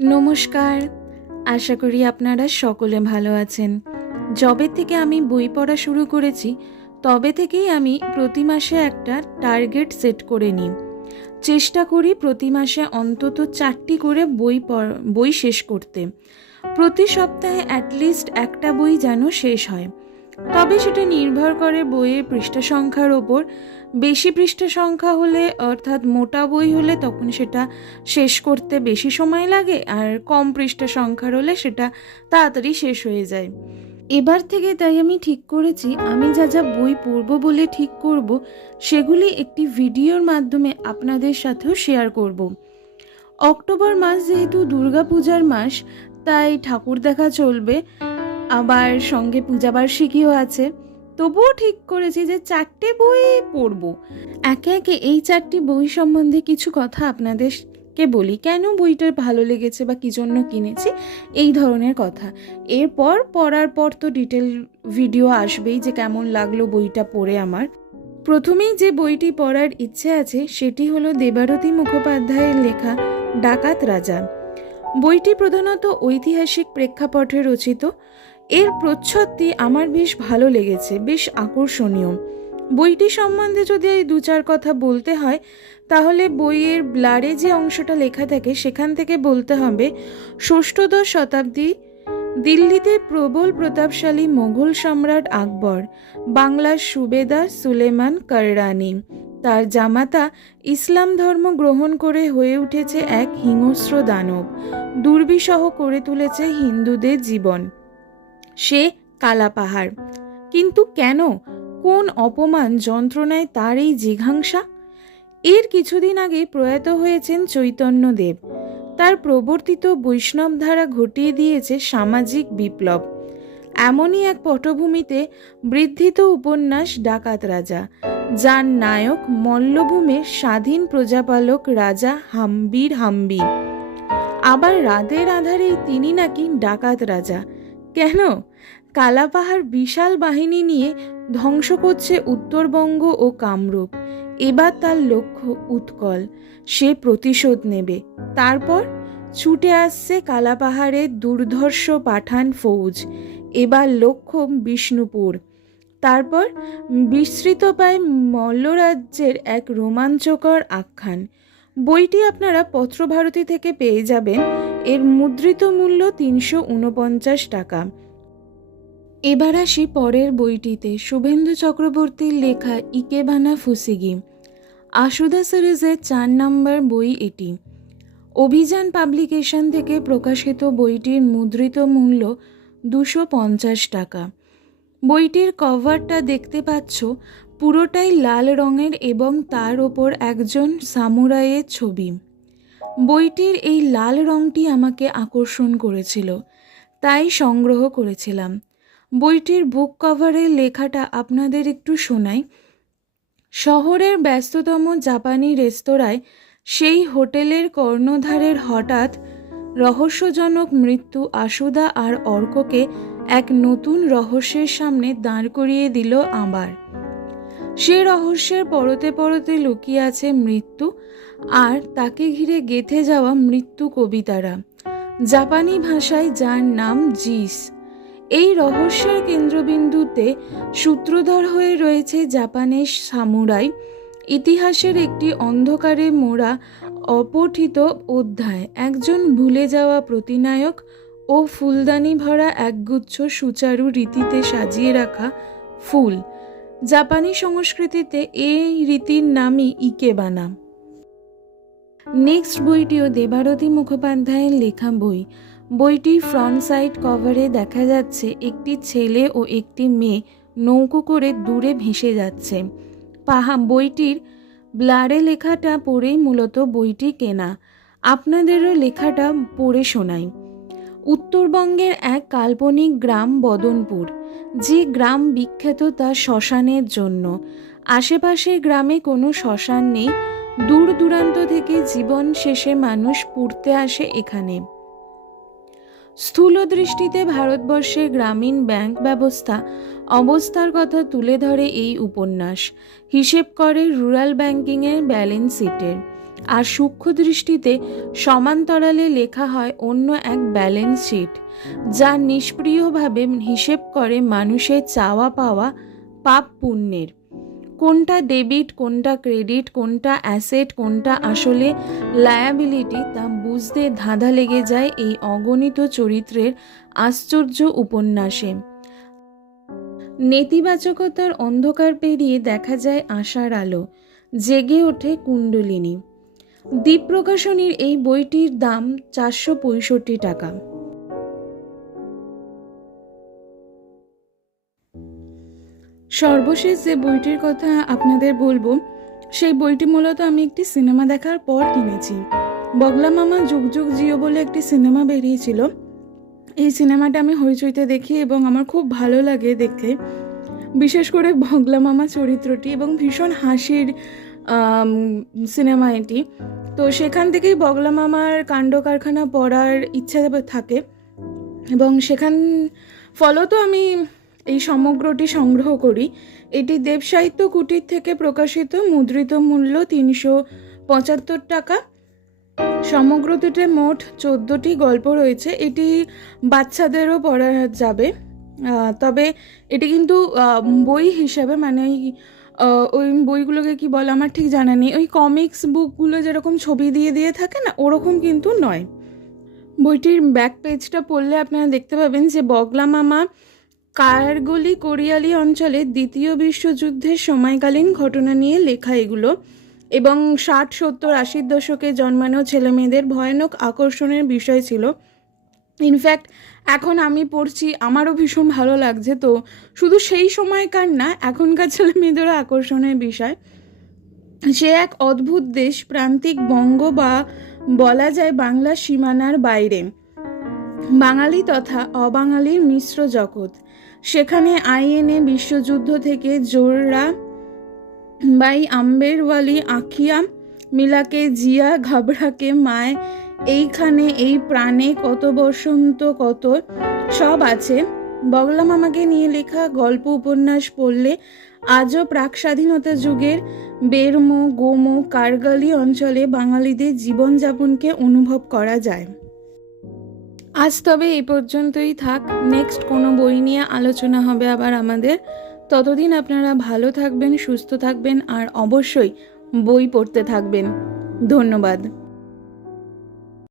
নমস্কার। আশা করি আপনারা সকলে ভালো আছেন। যবে থেকে আমি বই পড়া শুরু করেছি তবে থেকেই আমি প্রতি মাসে একটা টার্গেট সেট করে নিই। চেষ্টা করি প্রতি মাসে অন্তত 4টি করে বই শেষ করতে। প্রতি সপ্তাহে অ্যাটলিস্ট একটা বই যেন শেষ হয়। তবে সেটা নির্ভর করে বইয়ের পৃষ্ঠা সংখ্যার ওপর। বেশি পৃষ্ঠা সংখ্যা হলে অর্থাৎ মোটা বই হলে তখন সেটা শেষ করতে বেশি সময় লাগে, আর কম পৃষ্ঠা সংখ্যার হলে সেটা তাড়াতাড়ি শেষ হয়ে যায়। এবার থেকে তাই আমি ঠিক করেছি আমি যা যা বই পড়ব বলে ঠিক করব সেগুলি একটি ভিডিওর মাধ্যমে আপনাদের সাথেও শেয়ার করব। অক্টোবর মাস যেহেতু দুর্গাপূজার মাস, তাই ঠাকুর দেখা চলবে, আবার সঙ্গে পূজাবার্ষিকীও আছে। তবুও ঠিক করেছি যে 4টে বই পড়ব। একে একে এই 4টি বই সম্বন্ধে কিছু কথা আপনাদেরকে বলি, কেন বইটা ভালো লেগেছে বা কী জন্য কিনেছি, এই ধরনের কথা। এরপর পড়ার পর তো ডিটেল ভিডিও আসবেই যে কেমন লাগলো বইটা পড়ে আমার। প্রথমেই যে বইটি পড়ার ইচ্ছে আছে সেটি হলো দেবারতী মুখোপাধ্যায়ের লেখা ডাকাত রাজা। বইটি প্রধানত ঐতিহাসিক প্রেক্ষাপটে রচিত। এর প্রচ্ছদটি আমার বেশ ভালো লেগেছে, বেশ আকর্ষণীয়। বইটি সম্বন্ধে যদি এই 2-4 কথা বলতে হয় তাহলে বইয়ের ব্লারে যে অংশটা লেখা থাকে সেখান থেকে বলতে হবে, ষষ্ঠদশ শতাব্দী দিল্লিতে প্রবল প্রতাপশালী মোগল সম্রাট আকবর, বাংলার সুবেদার সুলেমান কররানী, তার জামাতা ইসলাম ধর্ম গ্রহণ করে হয়ে উঠেছে এক হিংস্র দানব, দুর্বিষহ করে তুলেছে হিন্দুদের জীবন। সে কালাপাহাড়। কিন্তু কেন, কোন অপমান যন্ত্রণায় তার এই জিঘাংসা? এর কিছুদিন আগে প্রয়াত হয়েছেন চৈতন্যদেব। তার প্রবর্তিত বৈষ্ণব ধারা ঘটিয়ে দিয়েছে সামাজিক বিপ্লব। এমনই এক পটভূমিতে বৃদ্ধিত উপন্যাস ডাকাত রাজা, যার নায়ক মল্লভূমের স্বাধীন প্রজাপালক রাজা হাম্বির হাম্বি। আবার রাতের আধারেই তিনি নাকি ডাকাত রাজা। কেন? কালাপাহাড় বিশাল বাহিনী নিয়ে ধ্বংস করছে উত্তরবঙ্গ ও কামরূপ। এবার তার লক্ষ্য উৎকল, সে প্রতিশোধ নেবে। তারপর ছুটে আসছে কালাপাহাড়ের দুর্ধর্ষ পাঠান ফৌজ। এবার লক্ষ্য বিষ্ণুপুর। তারপর বিস্তৃত পায় মল্লরাজ্যের এক রোমাঞ্চকর আখ্যান। বইটি আপনারা পত্রভারতী থেকে পেয়ে যাবেন। এর মুদ্রিত মূল্য 349 টাকা। এবার আসি পরের বইটিতে, শুভেন্দু চক্রবর্তীর লেখা ইকেবানা ফুসিগি। আশুদা সিরিজের 4 নম্বর বই এটি। অভিযান পাবলিকেশন থেকে প্রকাশিত বইটির মুদ্রিত মূল্য 250 টাকা। বইটির কভারটা দেখতে পাচ্ছ, পুরোটাই লাল রঙের এবং তার ওপর একজন সামুরাইয়ের ছবি। বইটির এই লাল রঙটি আমাকে আকর্ষণ করেছিল, তাই সংগ্রহ করেছিলাম। বইটির বুক কভারের লেখাটা আপনাদের একটু শোনাই। শহরের ব্যস্ততম জাপানি রেস্তোরাঁয় সেই হোটেলের কর্ণধারের হঠাৎ রহস্যজনক মৃত্যু আশুদা আর অর্ককে এক নতুন রহস্যের সামনে দাঁড় করিয়ে দিল আবার। সে রহস্যের পরতে পরতে লুকিয়ে আছে মৃত্যু আর তাকে ঘিরে গেঁথে যাওয়া মৃত্যু কবিতারা, জাপানি ভাষায় যার নাম জিস। এই রহস্যের কেন্দ্রবিন্দুতে সূত্রধর হয়ে রয়েছে জাপানের সামুরাই ইতিহাসের একটি অন্ধকারে মোড়া অপঠিত অধ্যায়, একজন ভুলে যাওয়া প্রতিনায়ক ও ফুলদানি ভরা একগুচ্ছ সুচারু রীতিতে সাজিয়ে রাখা ফুল। জাপানি সংস্কৃতিতে এই রীতির নামই ইকেবানা। নেক্সট বইটিও দেবারতী মুখোপাধ্যায়ের লেখা বই। বইটির ফ্রন্ট সাইড কভারে দেখা যাচ্ছে একটি ছেলে ও একটি মেয়ে নৌকো করে দূরে ভেসে যাচ্ছে। বইটির ব্লারে লেখাটা পড়েই মূলত বইটি কেনা। আপনাদেরও লেখাটা পড়ে শোনাই। উত্তরবঙ্গের এক কাল্পনিক গ্রাম বদনপুর, যে গ্রাম বিখ্যাত তার শ্মশানের জন্য। আশেপাশের গ্রামে কোনো শ্মশান নেই। দূর দূরান্ত থেকে জীবন শেষে মানুষ পুড়তে আসে এখানে। স্থূল দৃষ্টিতে ভারতবর্ষের গ্রামীণ ব্যাংক অবস্থার কথা তুলে ধরে এই উপন্যাস। হিসেব করে রুরাল ব্যাংকিংয়ের ব্যালেন্স শিটের। আর সূক্ষ্ম দৃষ্টিতে সমান্তরালে লেখা হয় অন্য এক ব্যালেন্স শিট, যা নিষ্ক্রিয়ভাবে হিসেব করে মানুষের চাওয়া পাওয়া, পাপ পুণ্যের। কোনটা ডেবিট, কোনটা ক্রেডিট, কোনটা অ্যাসেট, কোনটা আসলে লায়াবিলিটি তা বুঝতে ধাঁধা লেগে যায় এই অগণিত চরিত্রের আশ্চর্য উপন্যাসে। নেতিবাচকতার অন্ধকার পেরিয়ে দেখা যায় আশার আলো, জেগে ওঠে কুণ্ডলিনী। দ্বীপ প্রকাশনীর এই বইটির দাম 465 টাকা। সর্বশেষ যে বইটির কথা আপনাদের বলবো, সেই বইটি মূলত আমি একটি সিনেমা দেখার পর কিনেছি। বগলা মামা যুগ যুগ জিও বলে একটি সিনেমা বেরিয়েছিল। এই সিনেমাটা আমি হইচইতে দেখি এবং আমার খুব ভালো লাগে দেখতে, বিশেষ করে বগলা মামা চরিত্রটি, এবং ভীষণ হাসির সিনেমা এটি। তো সেখান থেকেই বগলা মামার কাণ্ড কারখানা পড়ার ইচ্ছা থাকে এবং সেখান ফলত আমি এই সমগ্রটি সংগ্রহ করি। এটি দেব সাহিত্য কুটির থেকে প্রকাশিত, মুদ্রিত মূল্য 375 টাকা। সমগ্রটিতে মোট 14টি গল্প রয়েছে। এটি বাচ্চাদেরও পড়া যাবে, তবে এটি কিন্তু বই হিসাবে, মানে ওই বইগুলোকে কি বলে আমার ঠিক জানা নেই, ওই কমিক্স বুকগুলো যেরকম ছবি দিয়ে দিয়ে থাকে না, ওরকম কিন্তু নয়। বইটির ব্যাক পেজটা পড়লে আপনারা দেখতে পাবেন যে বগলা মামা কায়ারগলি কোরিয়ালি অঞ্চলে দ্বিতীয় বিশ্বযুদ্ধের সময়কালীন ঘটনা নিয়ে লেখা এগুলো, এবং 60, 70, 80 দশকে জন্মানো ছেলেমেয়েদের ভয়ানক আকর্ষণের বিষয় ছিল। ইনফ্যাক্ট এখন আমি পড়ছি, আমারও ভীষণ ভালো লাগছে। তো শুধু সেই সময়কার না, এখনকার ছেলেমেয়েদেরও আকর্ষণের বিষয়। সে এক অদ্ভুত দেশ, প্রান্তিক বঙ্গ বা বলা যায় বাংলার সীমানার বাইরে, বাঙালি তথা অবাঙালির মিশ্র জগৎ। সেখানে আইএনএ বিশ্বযুদ্ধ থেকে জোররা বাই আম্বেরওয়ালি, আখিয়া মিলাকে, জিয়া ঘাবড়াকে, মায় এইখানে, এই প্রাণে, কত বসন্ত, কত সব আছে। বগলা মামাকে নিয়ে লেখা গল্প উপন্যাস পড়লে আজও প্রাক স্বাধীনতা যুগের বেরমো, গোমো, কারগালি অঞ্চলে বাঙালিদের জীবনযাপনকে অনুভব করা যায়। আজ তবে এই পর্যন্তই থাক। নেক্সট কোনো বই নিয়ে আলোচনা হবে আবার আমাদের। ততদিন আপনারা ভালো থাকবেন, সুস্থ থাকবেন, আর অবশ্যই বই পড়তে থাকবেন। ধন্যবাদ।